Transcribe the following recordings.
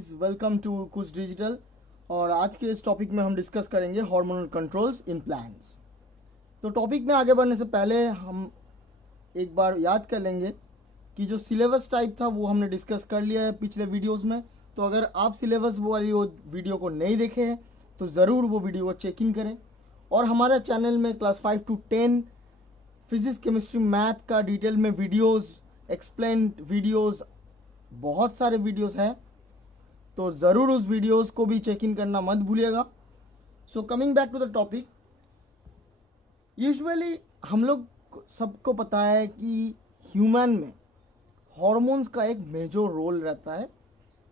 Guys, welcome to कुछ digital. और आज के इस टॉपिक में हम डिस्कस करेंगे हार्मोनल कंट्रोल्स इन प्लांट्स। तो टॉपिक में आगे बढ़ने से पहले हम एक बार याद कर लेंगे कि जो सिलेबस टाइप था वो हमने डिस्कस कर लिया है पिछले वीडियोस में। तो अगर आप सिलेबस वाली वो वीडियो को नहीं देखे हैं तो ज़रूर वो वीडियो को चेक इन करें। और हमारे चैनल में class 5 to 10 physics chemistry math का डिटेल में वीडियोस, एक्सप्लेन्ड वीडियोस, बहुत सारे वीडियोस हैं, तो ज़रूर उस वीडियोस को भी चेक इन करना मत भूलिएगा। So coming back to the topic, usually हम लोग सबको पता है कि ह्यूमन में हॉर्मोन्स का एक मेजर रोल रहता है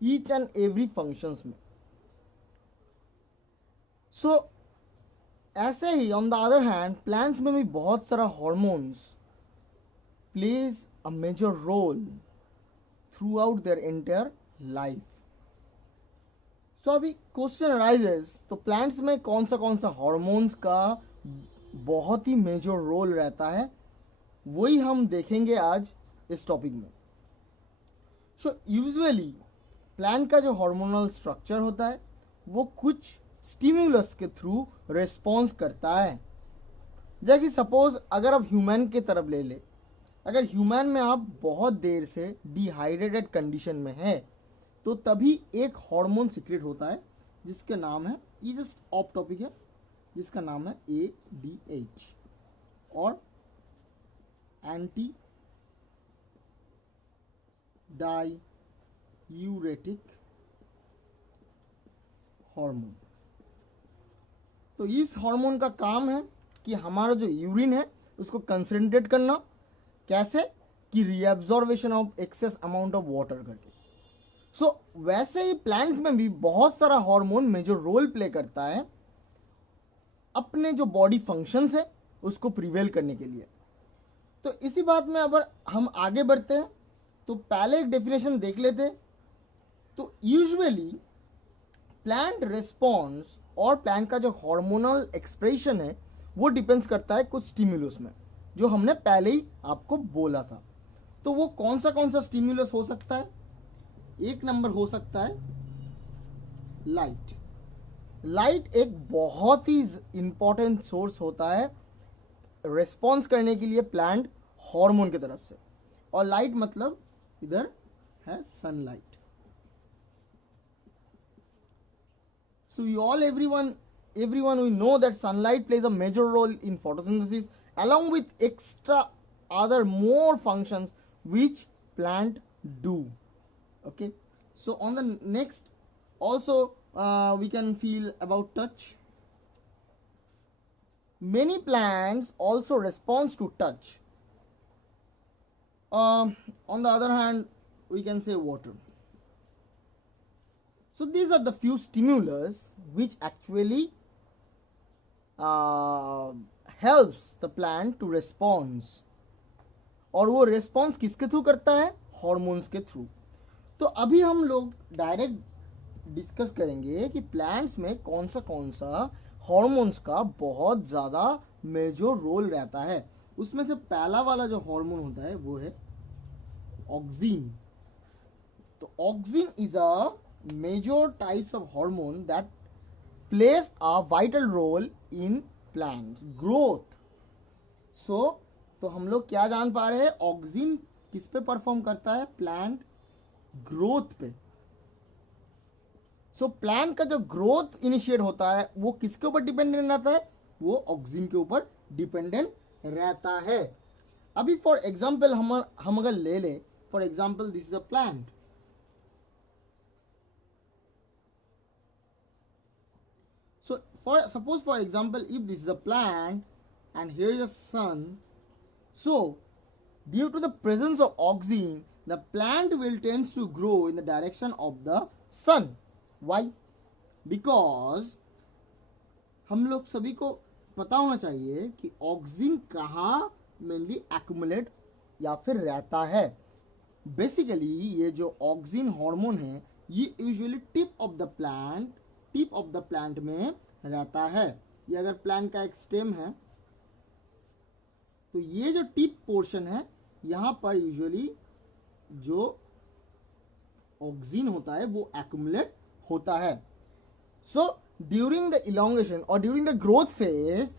ईच एंड एवरी फंक्शंस में। सो ऐसे ही on the other hand plants में भी बहुत सारा hormones plays a major role throughout their entire life. So अभी क्वेश्चन अराइजेस, तो प्लांट्स में कौन सा हार्मोन्स का बहुत ही मेजर रोल रहता है, वही हम देखेंगे आज इस टॉपिक में। सो यूजुअली प्लांट का जो हार्मोनल स्ट्रक्चर होता है वो कुछ स्टिम्युलस के थ्रू रिस्पॉन्स करता है। जैसे कि सपोज अगर आप ह्यूमन की तरफ ले ले, अगर ह्यूमन में आप बहुत देर से डिहाइड्रेटेड कंडीशन में है तो तभी एक हार्मोन सीक्रेट होता है जिसके नाम है, ये जस्ट ऑफ टॉपिक है, जिसका नाम है ADH और एंटी डायूरेटिक हार्मोन। तो इस हार्मोन का काम है कि हमारा जो यूरिन है उसको कंसंट्रेट करना, कैसे कि reabsorption of excess amount of water करके। सो वैसे ही प्लांट्स में भी बहुत सारा हार्मोन मेजर रोल प्ले करता है अपने जो बॉडी फंक्शंस है उसको प्रिवेल करने के लिए। तो इसी बात में अगर हम आगे बढ़ते हैं तो पहले एक डेफिनेशन देख लेते हैं। तो यूजुअली प्लांट रिस्पॉन्स और प्लांट का जो हार्मोनल एक्सप्रेशन है वो डिपेंड्स करता है कुछ स्टिम्युलस में, जो हमने पहले ही आपको बोला था। तो वो कौन सा स्टिम्युलस हो सकता है? एक नंबर हो सकता है लाइट। लाइट एक बहुत ही इंपॉर्टेंट सोर्स होता है रिस्पॉन्स करने के लिए प्लांट हार्मोन की तरफ से। और लाइट मतलब इधर है sunlight. So everyone we know that sunlight plays a major role in photosynthesis along with extra other more functions which plant do. Okay, so on the next also we can feel about touch. Many plants also respond to touch. On the other hand, we can say water. So these are the few stimulus which actually helps the plant to response. और वो response किसके through करता है? Hormones के through. तो अभी हम लोग डायरेक्ट डिस्कस करेंगे कि प्लांट्स में कौन सा हॉर्मोन्स का बहुत ज़्यादा मेजर रोल रहता है। उसमें से पहला वाला जो हार्मोन होता है वो है ऑक्सिन। तो auxin is a major types of hormone that plays a vital role in plants growth. So तो हम लोग क्या जान पा रहे हैं? ऑक्सिन किस पे परफॉर्म करता है? प्लांट ग्रोथ पे। सो प्लांट का जो ग्रोथ इनिशिएट होता है वो किसके ऊपर डिपेंडेंट रहता है? वो ऑक्सिन के ऊपर डिपेंडेंट रहता है। अभी फॉर एग्जाम्पल हम अगर ले ले, for example this is a plant. So suppose for example if this is a plant and here is a sun, so due to the presence of oxygen the plant will tend to grow in the direction of the sun. Why? Because हम लोग सभी को पता होना चाहिए कि oxygen कहाँ mainly accumulate या फिर रहता है। बेसिकली ये जो ऑक्सीजन हार्मोन है ये usually tip of the plant में रहता है। ये अगर प्लांट का एक स्टेम है तो ये जो टिप पोर्शन है यहाँ पर यूजुअली जो ऑक्सीन होता है वो एक्यूमुलेट होता है. सो ड्यूरिंग द इलोंगेशन और during the growth phase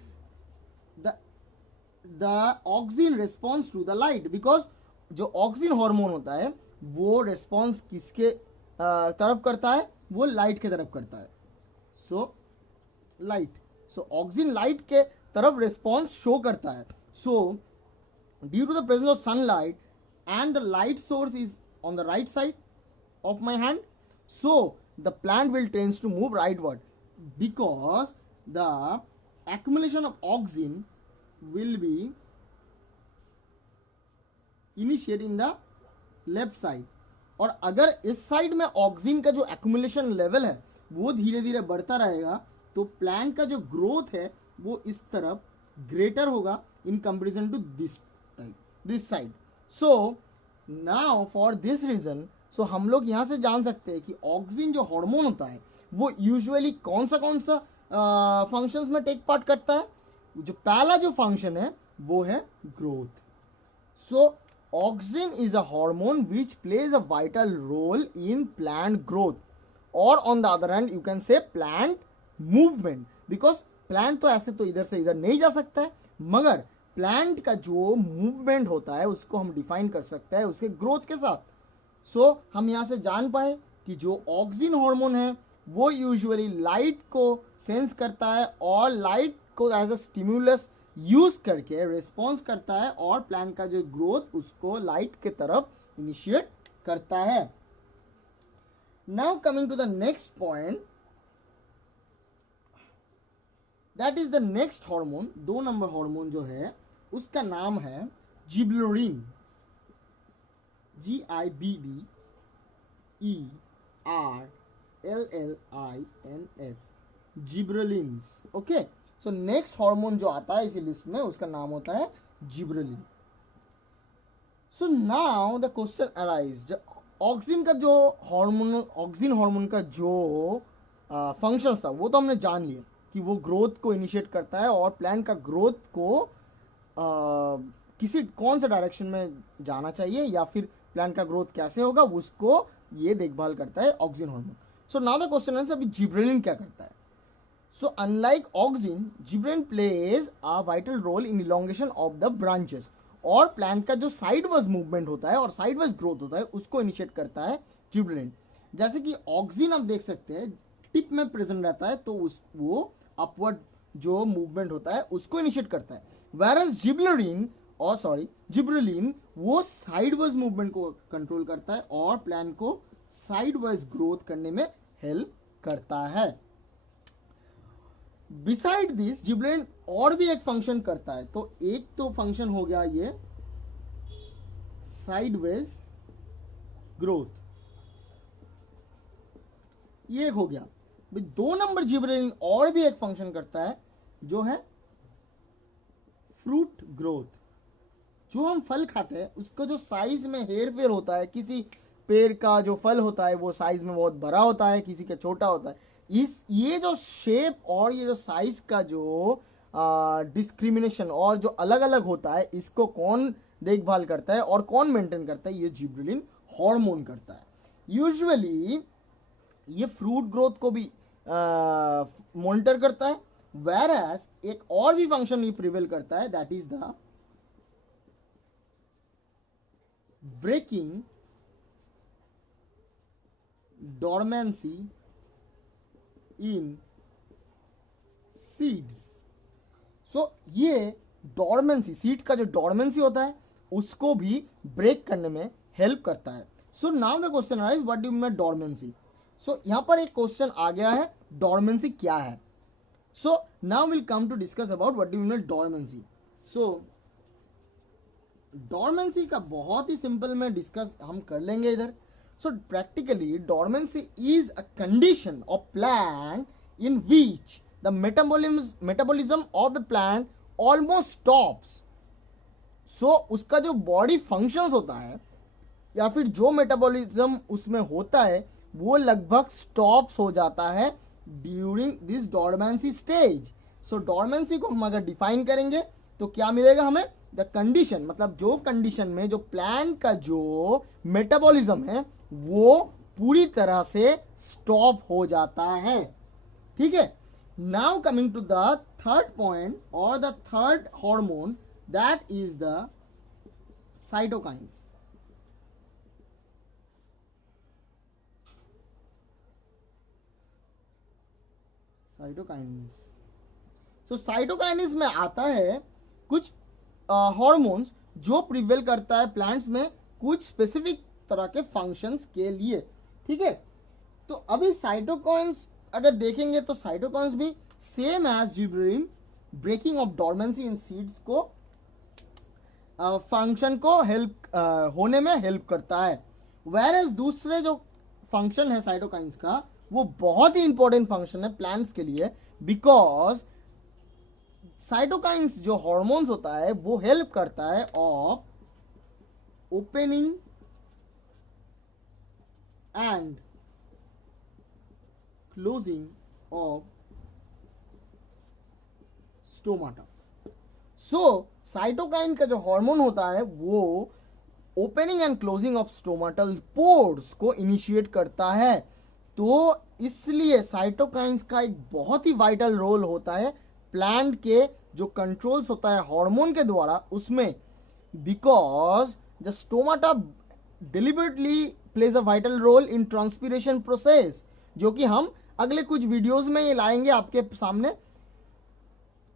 the auxin response to the light, because जो ऑक्सीन हार्मोन होता है वो रिस्पॉन्स किसके तरफ करता है, वो लाइट के तरफ करता है. So light, so auxin light के तरफ रिस्पॉन्स शो करता है. So due to the presence of sunlight and the light source is on the right side of my hand, so the plant will tends to move rightward because the accumulation of oxygen will be initiate in the left side. और अगर इस side में oxygen का जो accumulation level है वो धीरे धीरे बढ़ता रहेगा तो प्लांट का जो ग्रोथ है वो इस तरफ ग्रेटर होगा in comparison to this side. So now for this reason, so हम लोग यहाँ से जान सकते हैं कि ऑक्सीजन जो हार्मोन होता है वो यूजुअली कौन सा फंक्शंस में टेक पार्ट करता है. जो पहला जो फंक्शन है वो है growth. So auxin is a hormone which plays a vital role in plant growth, और on the other hand you can say plant movement, because plant तो ऐसे तो इधर से इधर नहीं जा सकता है, मगर प्लांट का जो मूवमेंट होता है उसको हम डिफाइन कर सकते हैं उसके ग्रोथ के साथ. सो हम यहाँ से जान पाए कि जो ऑक्सीजन हार्मोन है वो यूजुअली लाइट को सेंस करता है और लाइट को एज अ स्टिम्युलस यूज करके रिस्पॉन्स करता है और प्लांट का जो ग्रोथ उसको लाइट के तरफ इनिशिएट करता है. Now coming to the next point, that is the next hormone. 2 number hormone जो है उसका नाम है gibberellin, GIBBERLLINS, gibberellins. Okay, so next hormone जो आता है इसी लिस्ट में उसका नाम होता है gibberellin. So now the question arise, oxygen का जो हार्मोन, ऑक्सीजन हार्मोन का जो फंक्शंस था वो तो हमने जान लिए कि वो ग्रोथ को इनिशिएट करता है और प्लांट का ग्रोथ को किसी कौन सा डायरेक्शन में जाना चाहिए या फिर प्लांट का ग्रोथ कैसे होगा उसको ये देखभाल करता है oxygen hormone. So now the question है अभी जिबरेलिन क्या करता है. So unlike oxygen, gibberellin plays a vital role in elongation of the branches, और प्लांट का जो साइडवाइज मूवमेंट होता है और साइडवाइज ग्रोथ होता है उसको इनिशिएट करता है जिबरेलिन. जैसे कि ऑक्सीजन आप देख सकते हैं टिप में प्रेजेंट रहता है तो वो अपवर्ड जो मूवमेंट होता है उसको इनिशिएट करता है, whereas जिबरेलिन वो साइडवाइज मूवमेंट को कंट्रोल करता है और प्लांट को साइडवाइज ग्रोथ करने में हेल्प करता है. बिसाइड दिस जिबरेलिन और भी एक फंक्शन करता है. तो एक तो फंक्शन हो गया ये साइडवाइज ग्रोथ, ये एक हो गया. 2 नंबर जिबरेलिन और भी एक फंक्शन करता है जो है फ्रूट ग्रोथ. जो हम फल खाते हैं उसका जो साइज में हेर फेर होता है, किसी पेड़ का जो फल होता है वो साइज में बहुत बड़ा होता है, किसी का छोटा होता है. ये जो शेप और ये जो साइज का जो डिस्क्रिमिनेशन और जो अलग अलग होता है इसको कौन देखभाल करता है और कौन मेंटेन करता है, ये जिबरेलिन हार्मोन करता है. यूजुअली ये फ्रूट ग्रोथ को भी मॉनिटर करता है, whereas एक और भी फंक्शन ये प्रिवेल करता है, that is the breaking dormancy in seeds. So ये डॉर्मेंसी, सीड का जो डॉर्मेंसी होता है उसको भी ब्रेक करने में हेल्प करता है. So now the question arise, what do you mean dormancy. So यहां पर एक क्वेश्चन आ गया है, डॉर्मेंसी क्या है. So now we'll come to discuss about what do you mean dormancy. So dormancy का बहुत ही सिंपल में डिस्कस हम कर लेंगे इधर. So practically dormancy is a condition of plant in which the metabolism of the plant almost stops. So उसका जो body functions होता है या फिर जो मेटाबॉलिज्म उसमें होता है वो लगभग स्टॉप्स हो जाता है during this dormancy stage. So dormancy को हम अगर डिफाइन करेंगे तो क्या मिलेगा हमें, द कंडीशन, मतलब जो कंडीशन में जो प्लांट का जो मेटाबॉलिज्म है वो पूरी तरह से स्टॉप हो जाता है। ठीक है, now coming to the third point और the third hormone, that is the cytokines. Cytokines, तो साइटोकाइन्स में आता है कुछ हार्मोन्स जो प्रिवेल करता है प्लांट्स में कुछ स्पेसिफिक तरह के फंक्शंस के लिए। ठीक है, तो अभी साइटोकाइन्स अगर देखेंगे तो साइटोकाइन्स भी same as gibberellin breaking of dormancy in seeds को फंक्शन को हेल्प होने में हेल्प करता है। वेयर एज दूसरे जो फंक्शन है साइटोकाइन्स का वो बहुत ही इंपॉर्टेंट फंक्शन है प्लांट्स के लिए, बिकॉज साइटोकाइन्स जो हार्मोन्स होता है वो हेल्प करता है of opening and closing of stomata. So cytokine का जो हार्मोन होता है वो opening and closing of stomatal pores को इनिशिएट करता है। तो इसलिए साइटोकाइन्स का एक बहुत ही वाइटल रोल होता है प्लांट के जो कंट्रोल्स होता है हार्मोन के द्वारा उसमें, because the stomata deliberately plays a vital role in transpiration process, जो कि हम अगले कुछ वीडियोस में ये लाएंगे आपके सामने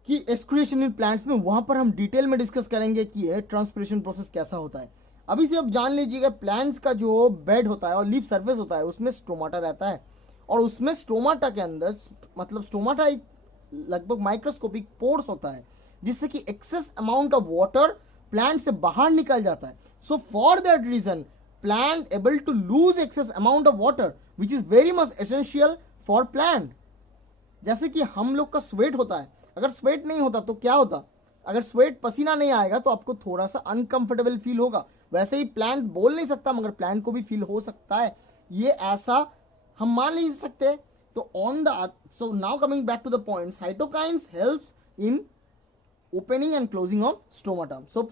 कि एक्सक्रीशन इन प्लांट्स में, वहां पर हम डिटेल में डिस्कस करेंगे कि ये ट्रांसपिरेशन प्रोसेस कैसा होता है। अभी से आप जान लीजिएगा प्लांट्स का जो बेड होता है और लीफ सरफेस होता है उसमें स्टोमाटा रहता है, और उसमें स्टोमाटा के अंदर मतलब स्टोमाटा एक लगभग माइक्रोस्कोपिक पोर्स होता है जिससे कि excess amount of water plant से बाहर निकल जाता है। So for that reason plant able to lose excess amount of water which is very much essential for plant. जैसे कि हम लोग का स्वेट होता है, अगर स्वेट नहीं होता तो क्या होता, अगर स्वेट पसीना नहीं आएगा तो आपको थोड़ा सा अनकंफर्टेबल फील होगा। वैसे ही प्लांट बोल नहीं सकता मगर प्लांट को भी फील हो सकता है, ये ऐसा हम मान नहीं सकते। तो so now coming back to the point, cytokines helps in opening and closing of stomata. So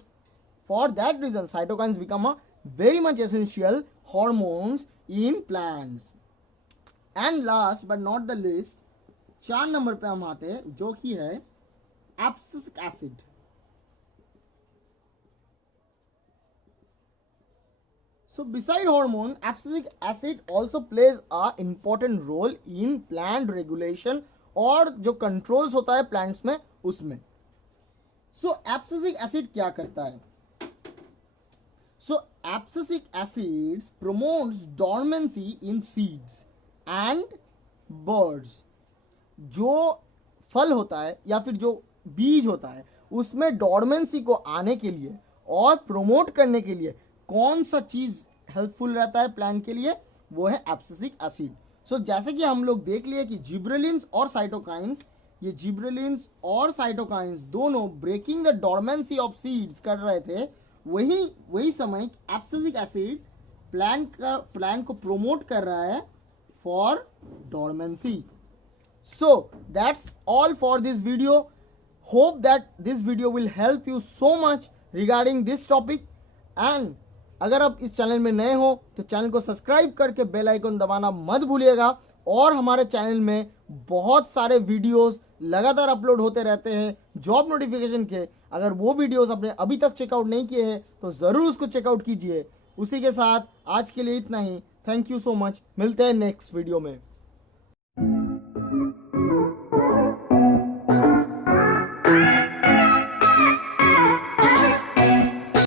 for that reason cytokines become a very much essential hormones in plants. And last but not the least, 4 number पे हम आते हैं जो कि है abscisic acid. So beside hormone, abscisic acid also plays a important role in plant regulation और जो controls होता है plants में उसमें। So abscisic acid क्या करता है? So abscisic acids promotes dormancy in seeds and birds। जो फल होता है या फिर जो बीज होता है उसमें डॉर्मेंसी को आने के लिए और प्रोमोट करने के लिए कौन सा चीज हेल्पफुल रहता है प्लांट के लिए, वो है एब्सिसिक एसिड। सो जैसे कि हम लोग देख लिए कि जिब्रेलिन्स और साइटोकाइन्स, ये जिब्रेलिन्स और साइटोकाइन्स दोनों breaking the dormancy of seeds कर रहे थे, वही समय एब्सिसिक एसिड प्लांट को प्रोमोट कर रहा है for dormancy. So that's all for this video. Hope that this video will help you so much regarding this topic. And अगर आप इस चैनल में नए हो तो चैनल को सब्सक्राइब करके बेल आइकन दबाना मत भूलिएगा। और हमारे चैनल में बहुत सारे वीडियोस लगातार अपलोड होते रहते हैं जॉब नोटिफिकेशन के। अगर वो वीडियोस आपने अभी तक चेकआउट नहीं किए हैं तो ज़रूर उसको चेकआउट कीजिए। उसी के साथ आज के लिए इतना ही। थैंक यू सो मच, मिलते हैं नेक्स्ट वीडियो में।